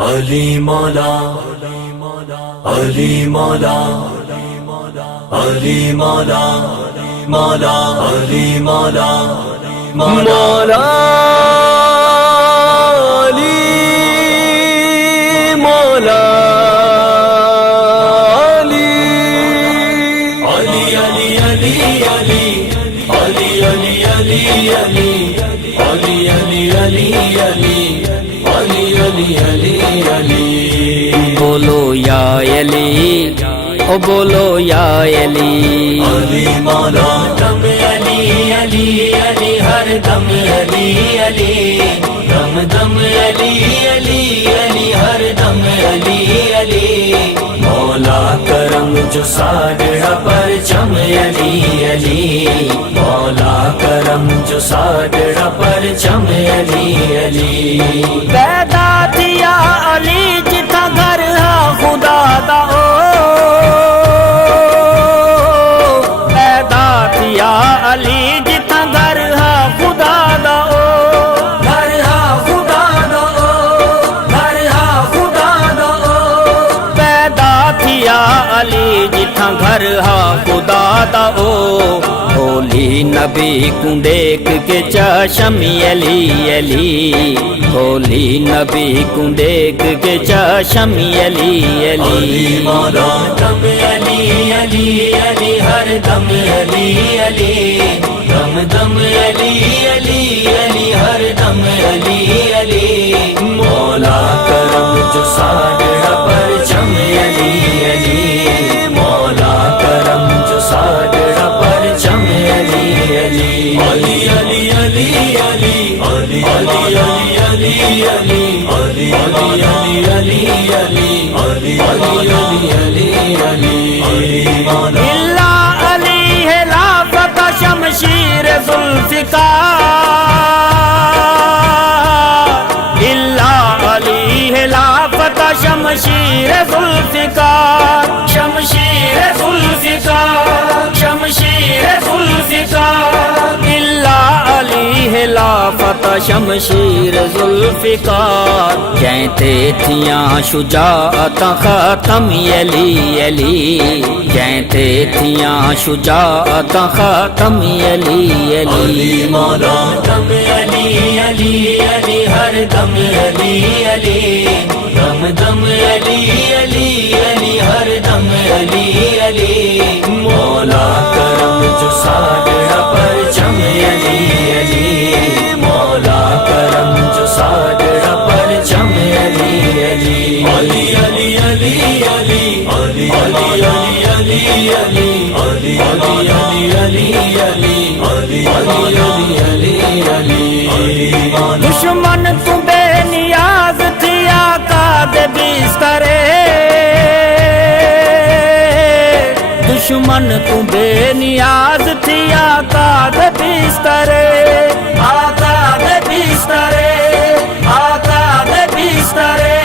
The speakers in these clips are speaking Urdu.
علی مولا علی مولا علی مولا مولا علی مولا مولا علی مولا علی علی علی علی علی علی علی علی علی علی علی علی علی علی علی علی بولو یا علی او بولو یا علی علی مولا دم علی علی علی ہر دم علی علی دم دم علی علی علی ہر دم علی علی مولا کرم جو ساڑھا پرچم علی علی مولا کرم جو ساڑھا پرچم علی علی پیدا تھیا علی جتھا گھر ہا خدا دا او پیدا تھیا علی جتھا گھر ہا خدا دا او گھر ہا خدا دا او گھر ہا خدا دا او پیدا تھیا علی جتھا گھر ہا خدا دا او ہولی نبی کو دیکھ کے چشم علی علی ہولی نبی کو دیکھ کے چشم علی علی مولا دم علی علی علی ہر دم علی علی دم دم علی علی علی ہر دم علی علی مولا کرم جو ساڑھا پرچم علی علی مولا کرم جو ساڑھا پرچم علی علی علی علی علی علی علی علی علی علی علی علی علی علی علی علی علی الا علی ہے لافت شمشیر ذوالفقار الا علی ہے لافت شمشیر ذوالفقار شمشیر ذوالفقار شمشیر ذوالفقار الا علی ہے لافت شمشیر ذوالفقار کہتے تھیاں شجاعت ختم علی علی کہتے تھیاں شجاعت ختم علی علی مولا دم علی علی علی ہر دم علی علی دم دم علی علی علی ہر دم علی علی مولا کرم جو ساڑھا پرچم علی علی مولا کرم جو ساڑھا پرچم علی علی علی علی علی علی علی علی علی علی علی علی علی علی علی علی علی دشمن تو بے نیاز تھی آقا دے بسترے دشمن تو بے نیاز تھی آقا دے بسترے آقا دے بسترے آقا دے بسترے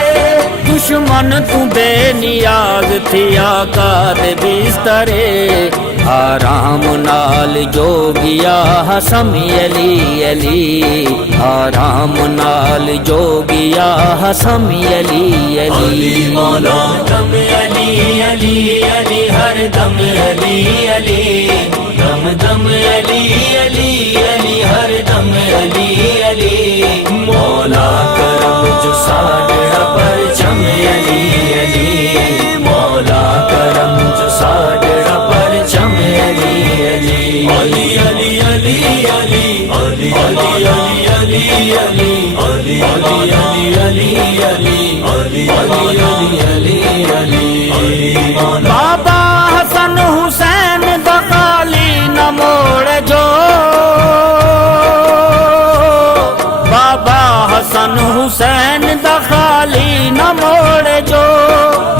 دشمن تو بے نیاز تھی آقا دے بسترے آرام نال جو گیا حسم علی علی آرام نال جو گیا حسم علی علی مولا دم علی علی علی ہر دم علی علی دم دم علی علی علی ہر دم علی علی مولا کرم جو ساڑھا پرچم علی علی مولا کرم جو ساڑھا پرچم علی علی علی علی علی علی علی علی علی علی علی علی علی علی علی علی بابا حسن حسین دخالی نہ موڑ جو بابا حسن حسین دخالی نہ موڑ جو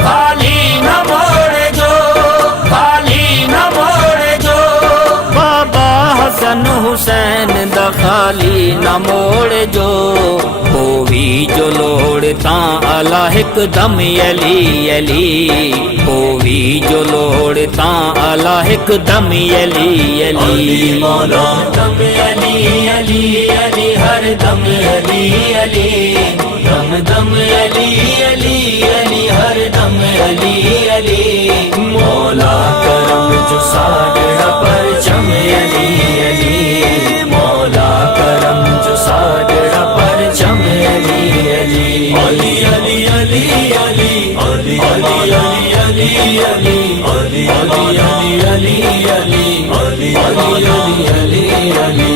خالی نہ موڑ جو خالی نہ موڑ جو بابا حسن حسین دخالی نہ موڑ جو ہووی جو لوڑ تاں اللہ ایک دم علی علی ہووی جو لوڑ تاں اللہ ایک دم علی علی مولا دم علی علی علی ہر دم علی علی دم دم علی علی علی علی مولا کرم جو ساڈا پرچم علی علی مولا کرم جو ساڈا پرچم علی علی علی علی علی علی علی علی علی علی علی علی علی علی علی علی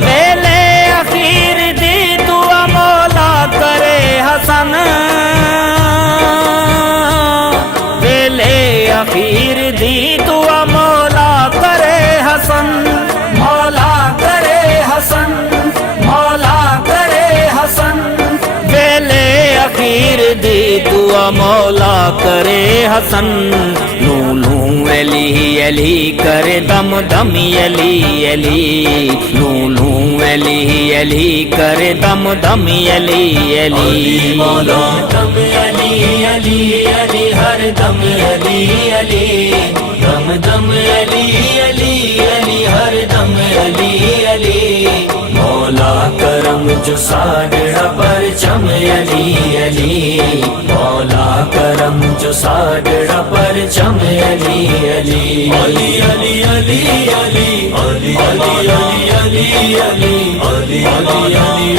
ویلے اخیر دی دعا مولا کرے حسن ویلے اخیر دی دعا مولا کرے حسن مولا کرے حسن مولا کرے حسن ویلے اخیر دی دعا مولا کرے حسن لوں لوں علی علی کرے دم دم علی علی لوں لوں علی علی کرے دم دم علی علی مولا دم علی علی علی ہر دم علی علی دم دم علی علی علی ہر دم علی علی مولا کرم جو ساڈا پرچم علی علی مولا کرم جو ساڈا پرچم علی علی علی علی علی علی علی علی علی علی علی علی علی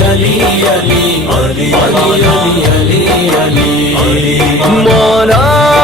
علی علی علی علی علی علی مولا